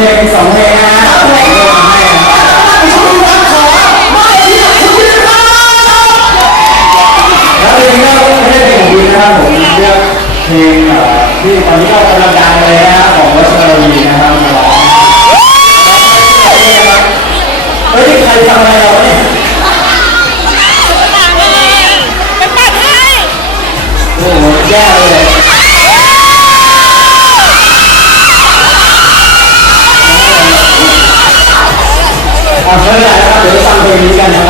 เพลงสองเพลงนะสองเพลงให้แล้วเพลงก็ไม่ได้เพลงองคุณนะครับผมเลือกเพลงที่ตอนนี้ก็กำลังดังเลยนะครับของวัชรีนะครับเฮ้ยใครทำอะไรเราเนี่ย กันนะครับ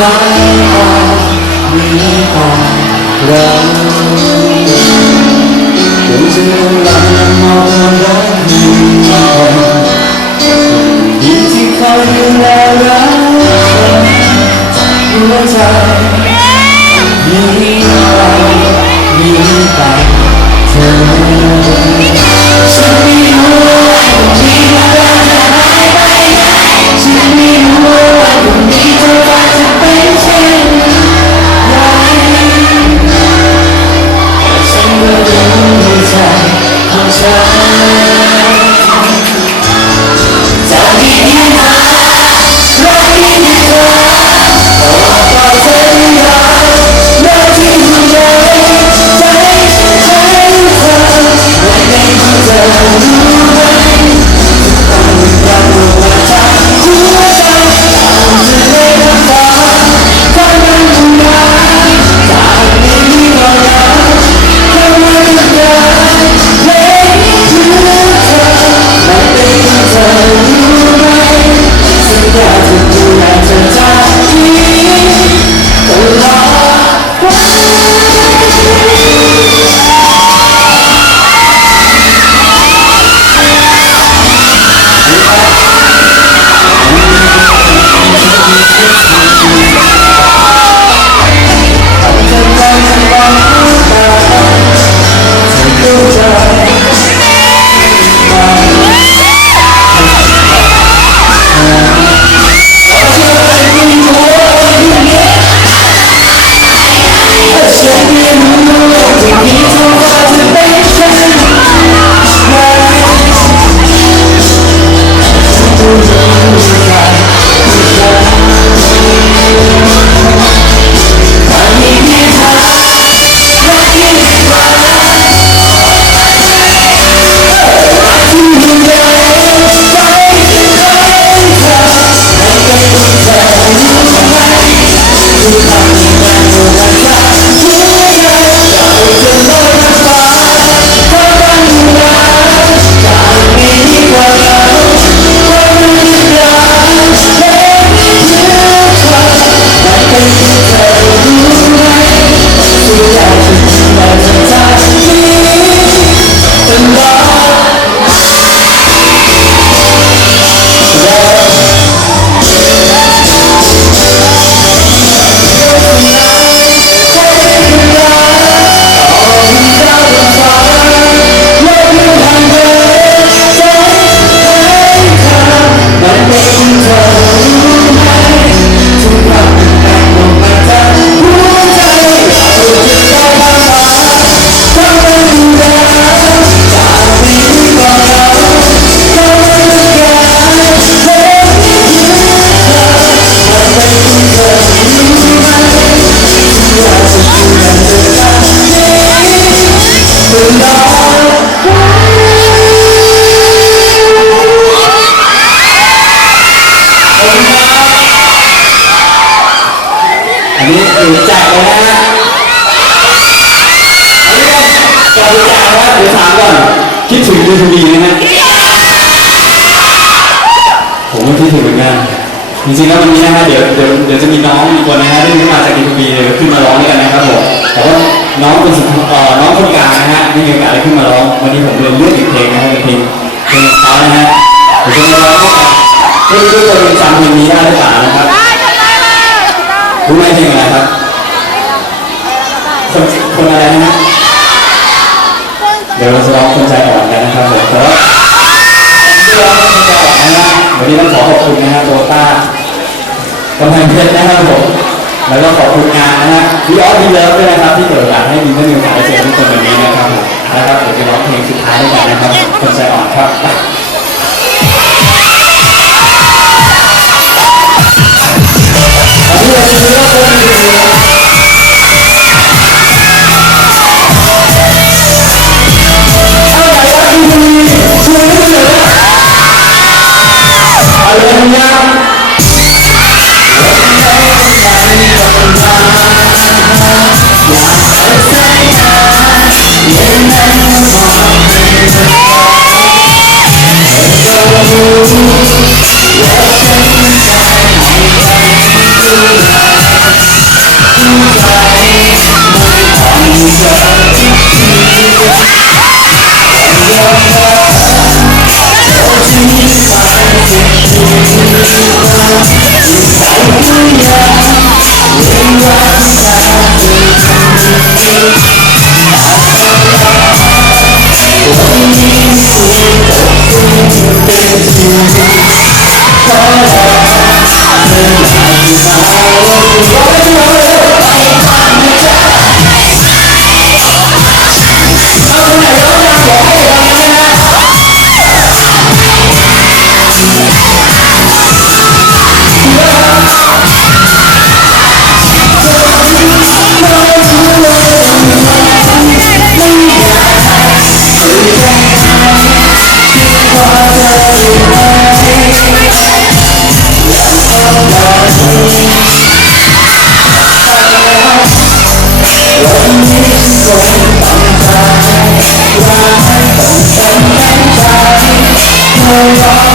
รักของมีขอราลังมองรักที่เขาดูแลรักฉันใจ Yeah. ด้วยคนดีนะฮะผมก็คิดถึงเหมือนกันจริงๆแล้ววันนี้นะฮะเดี๋ยวเดี๋ยวเดี๋ยวจะมีน้องอีกคนนะฮะที่มาจากดีทูบีเดี๋ยวขึ้นมาร้องด้วยกันนะครับผมแต่ว่าน้องคนสุดเอ่อน้องคนกลางนะฮะไม่มีโอกาสได้ขึ้นมาร้องวันนี้ผมเลยเลือกอีกเพลงนะฮะเป็นเพลงเพลงท้ายนะฮะผมจะมาร้องด้วยกันเม่รู้ทุกคนจำเพลงนี้ได้หรือเปล่านะครับได้ได้ได้รู้ไหมเพลงอะไรครับคนคนอะไรนะฮะ เดี๋ยวเราจะร้องคนใจอ่อนกันนะครับผมแต่ว่าที่ร้องคนใจอ่อนนะฮะวันนี้ต้องขอขอบคุณนะฮะโตต้ากำแพงเพชรนะครับผมแล้วก็ขอบคุณงานนะฮะพี่ออสพี่เลิฟด้วยนะครับที่เปิดโอกาสให้มีได้มีโอกาสได้เจอทุกคนวันนี้นะครับผมนะครับเดี๋ยวจะร้องเพลงสุดท้ายด้วยกันนะครับคนใจอ่อนครับ Thank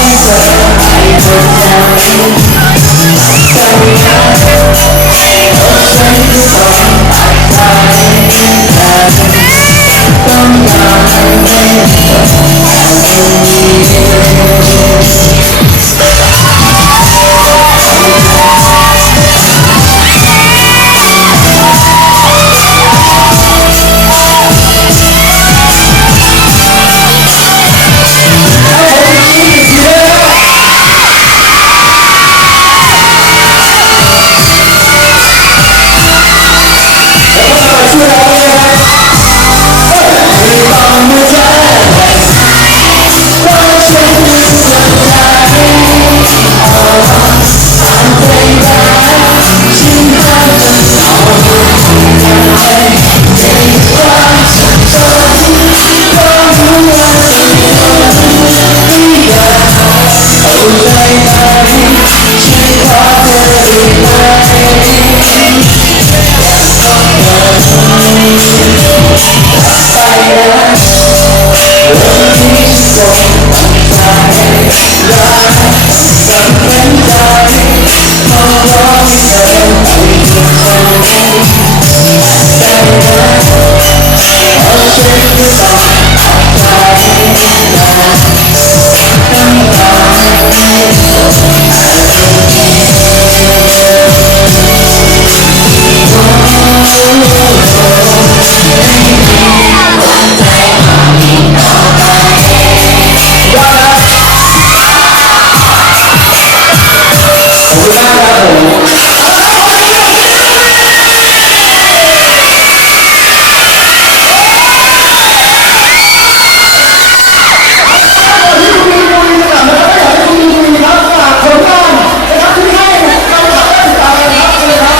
you.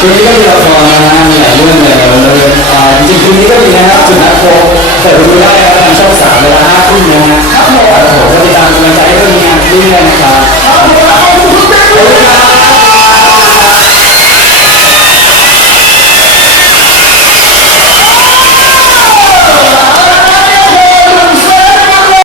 คืนนี้ก็มีละครนะฮะมีหลายเรื่องเลยเลยอ่าจริงๆนี่ก็มีนะครับจุดนัดพบเปิดูได้นะครัทางช่องสามเวลาห้าทุ่มนะฮะครับผมก็ติดตามกำลังใจให้เรื่องงานด้วยนะครับ